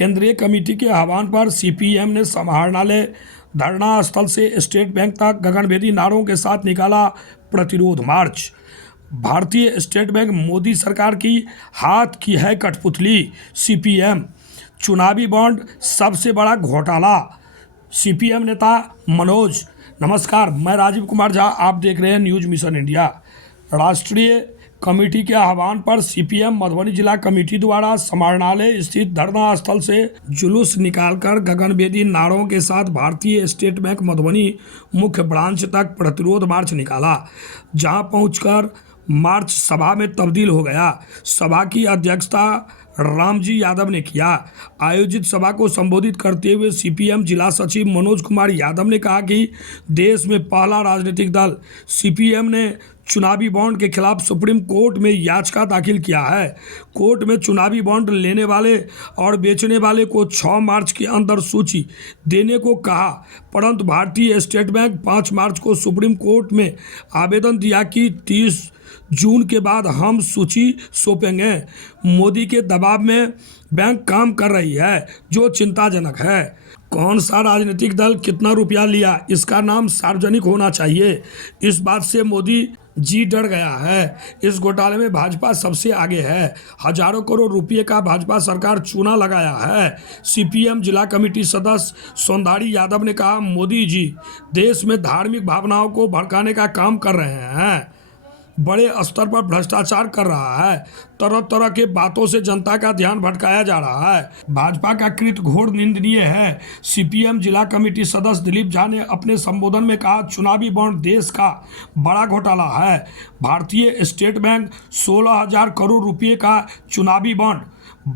केंद्रीय कमेटी के आह्वान पर सीपीएम ने समाहरणालय धरना स्थल से स्टेट बैंक तक गगनभेदी नारों के साथ निकाला प्रतिरोध मार्च। भारतीय स्टेट बैंक मोदी सरकार की हाथ की है कठपुतली। सीपीएम चुनावी बॉन्ड सबसे बड़ा घोटाला। सीपीएम नेता मनोज। नमस्कार, मैं राजीव कुमार झा, आप देख रहे हैं न्यूज मिशन इंडिया। राष्ट्रीय कमेटी के आह्वान पर सीपीएम मधुबनी जिला कमेटी द्वारा समाहरणालय स्थित धरना स्थल से जुलूस निकालकर गगनभेदी नारों के साथ भारतीय स्टेट बैंक मधुबनी मुख्य ब्रांच तक प्रतिरोध मार्च निकाला, जहां पहुंचकर मार्च सभा में तब्दील हो गया। सभा की अध्यक्षता रामजी यादव ने किया। आयोजित सभा को संबोधित करते हुए सीपीएम जिला सचिव मनोज कुमार यादव ने कहा कि देश में पहला राजनीतिक दल सीपीएम ने चुनावी बॉन्ड के खिलाफ सुप्रीम कोर्ट में याचिका दाखिल किया है। कोर्ट में चुनावी बॉन्ड लेने वाले और बेचने वाले को 6 मार्च के अंदर सूची देने को कहा, परंतु भारतीय स्टेट बैंक 5 मार्च को सुप्रीम कोर्ट में आवेदन दिया कि 30 जून के बाद हम सूची सौंपेंगे। मोदी के दबाव में बैंक काम कर रही है, जो चिंताजनक है। कौन सा राजनीतिक दल कितना रुपया लिया, इसका नाम सार्वजनिक होना चाहिए। इस बात से मोदी जी डर गया है। इस घोटाले में भाजपा सबसे आगे है। हजारों करोड़ रुपये का भाजपा सरकार चूना लगाया है। सीपीएम जिला कमेटी सदस्य सौंदाड़ी यादव ने कहा, मोदी जी देश में धार्मिक भावनाओं को भड़काने का काम कर रहे हैं, बड़े स्तर पर भ्रष्टाचार कर रहा है, तरह तरह के बातों से जनता का ध्यान भटकाया जा रहा है। भाजपा का कृत्य घोर निंदनीय है। सीपीएम जिला कमेटी सदस्य दिलीप झा ने अपने संबोधन में कहा, चुनावी बॉन्ड देश का बड़ा घोटाला है। भारतीय स्टेट बैंक 16,000 करोड़ रुपये का चुनावी बॉन्ड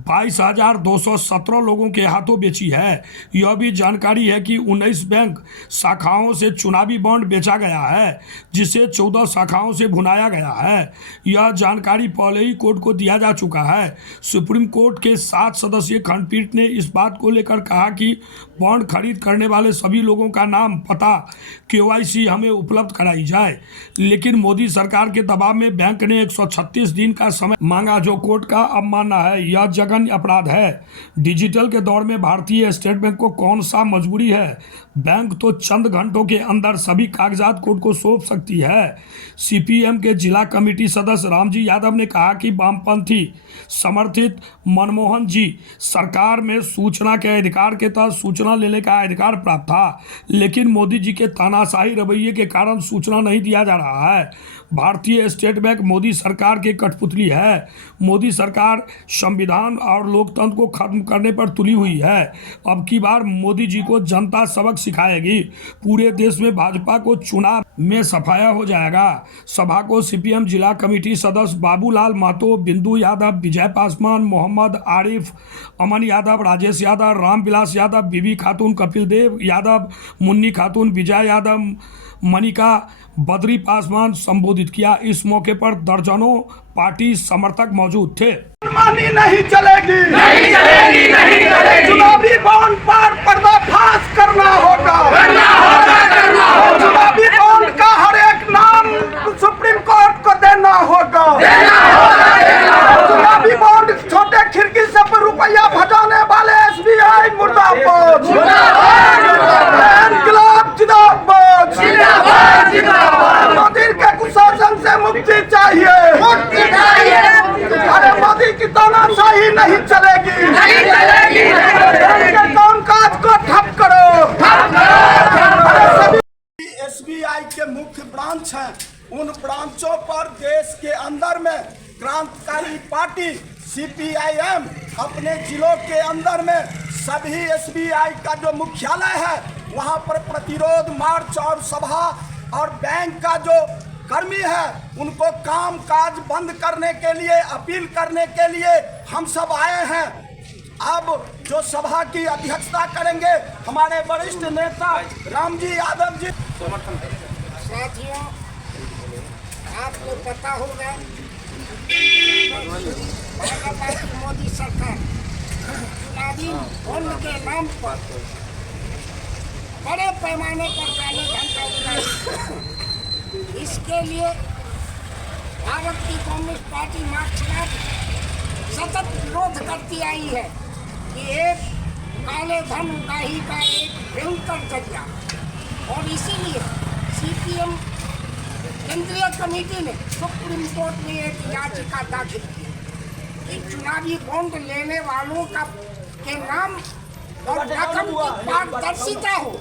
22,217 लोगों के हाथों बेची है। यह भी जानकारी है कि 19 बैंक शाखाओं से चुनावी बॉन्ड बेचा गया है, जिसे 14 शाखाओं से भुनाया गया है। यह जानकारी पहले ही कोर्ट को दिया जा चुका है। सुप्रीम कोर्ट के 7 सदस्यीय खंडपीठ ने इस बात को लेकर कहा कि बॉन्ड खरीद करने वाले सभी लोगों का नाम, पता, केवाईसी हमें उपलब्ध कराई जाए, लेकिन मोदी सरकार के दबाव में बैंक ने 136 दिन का समय मांगा, जो कोर्ट का अवमानना है। यह जघन्य अपराध है। डिजिटल के दौर में भारतीय स्टेट बैंक को कौन सा मजबूरी है। बैंक तो चंद घंटों के अंदर सभी कागजात कोर्ट को सौंप सकती है। सीपीएम के जिला कमेटी सदस्य रामजी यादव ने कहा कि वामपंथी समर्थित मनमोहन जी सरकार में सूचना के अधिकार के तहत सूचना लेने का अधिकार प्राप्त था, लेकिन मोदी जी के तानाशाही रवैये के कारण सूचना नहीं दिया जा रहा है। भारतीय स्टेट बैंक मोदी सरकार की कठपुतली है। मोदी सरकार संविधान और लोकतंत्र को खत्म करने पर तुली हुई है। अब की बार मोदी जी को जनता सबक सिखाएगी। पूरे देश में भाजपा को चुनाव में सफाया हो जाएगा। सभा को सीपीएम जिला कमेटी सदस्य बाबूलाल महतो, बिंदु यादव, विजय पासवान, मोहम्मद आरिफ, अमन यादव, राजेश यादव, रामविलास यादव, बीबी खातून, कपिल देव यादव, मुन्नी खातून, विजय यादव, मनिका, बद्री पासवान संबोधित किया। इस मौके पर दर्जनों पार्टी समर्थक मौजूद थे। नहीं चलेगी, नहीं चलेगी, नहीं चलेगी। चुनावी बॉन्ड पर पर्दाफाश करना होगा, करना होगा, करना होगा। चुनावी बॉन्ड का हर एक नाम सुप्रीम कोर्ट को देना होगा, देना होगा, देना होगा। चुनावी बॉन्ड छोटे खिड़की से रुपया भजाने वाले एसबीआई मुर्दाबाद, मुर्दाबाद, इनकलाब जिंदाबाद, जिंदाबाद, जिंदाबाद। मोदी के कुशासन से मुक्ति चाहिए, मुक्ति चाहिए। अरे मोदी की तानाशाही नहीं चलेगी, नहीं चलेगी, कामकाज को ठप करो, ठप करो। सभी एसबीआई के मुख्य ब्रांच हैं, उन ब्रांचों पर देश के अंदर में क्रांतिकारी पार्टी सीपीआईएम अपने जिलों के अंदर में सभी एसबीआई का जो मुख्यालय है वहां पर प्रतिरोध मार्च और सभा, और बैंक का जो कर्मी है उनको काम काज बंद करने के लिए, अपील करने के लिए हम सब आए हैं। अब जो सभा की अध्यक्षता करेंगे हमारे वरिष्ठ नेता रामजी यादव जी। साथियों, आपको पता होगा भाजपा की मोदी सरकार चुनावी बॉन्ड के नाम पर बड़े पैमाने पर काले धन का उड़ाई। इसके लिए भारत की कम्युनिस्ट पार्टी मार्क्सवाद सतत विरोध करती आई है कि एक काले धन उगाही का एक भयंकर जरिया। और इसीलिए सीपीएम केंद्रीय कमेटी ने सुप्रीम कोर्ट में एक याचिका दाखिल की कि चुनावी बॉन्ड लेने वालों का के नाम और रकम की पारदर्शिता हो।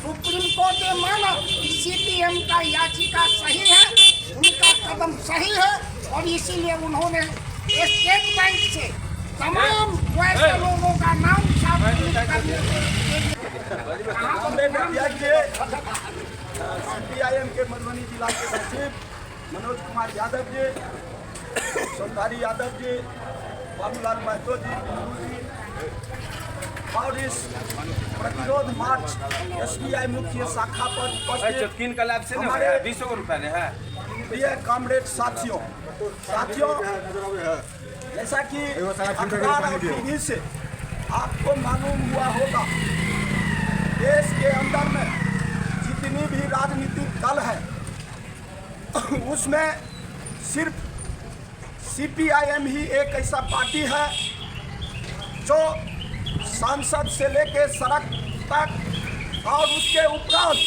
सुप्रीम कोर्ट ने माना कि सीपीएम का याचिका सही है, उनका कदम सही है, और इसीलिए उन्होंने स्टेट बैंक से तमाम वैसे लोगों का नाम सार्वजनिक करने के लिए सीपीआईएम के मधुबनी जिला के सचिव मनोज कुमार यादव जी, सोनधारी यादव जी, बाबूलाल महतो जी, और इस प्रतिरोध मार्च एसबीआई मुख्य शाखा पर उपस्थित हमारे 20 रुपए है प्रिय कॉमरेड साथियों, जैसा कि अखबार और टीवी से आपको मालूम हुआ होगा, देश के अंदर में जितनी भी राजनीतिक दल है उसमें सिर्फ सीपीआईएम ही एक ऐसा पार्टी है जो सांसद से लेकर सड़क तक और उसके उपरांत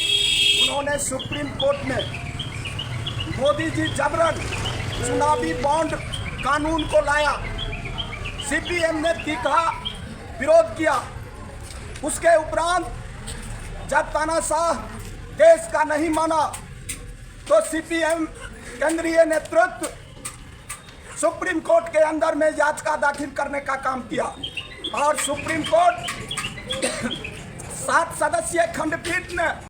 उन्होंने सुप्रीम कोर्ट में मोदी जी जबरन चुनावी बॉन्ड कानून को लाया। सीपीएम ने तीखा विरोध किया। उसके उपरांत जब तानाशाह देश का नहीं माना तो सीपीएम केंद्रीय नेतृत्व सुप्रीम कोर्ट के अंदर में याचिका दाखिल करने का काम किया और सुप्रीम कोर्ट 7 सदस्यीय खंडपीठ ने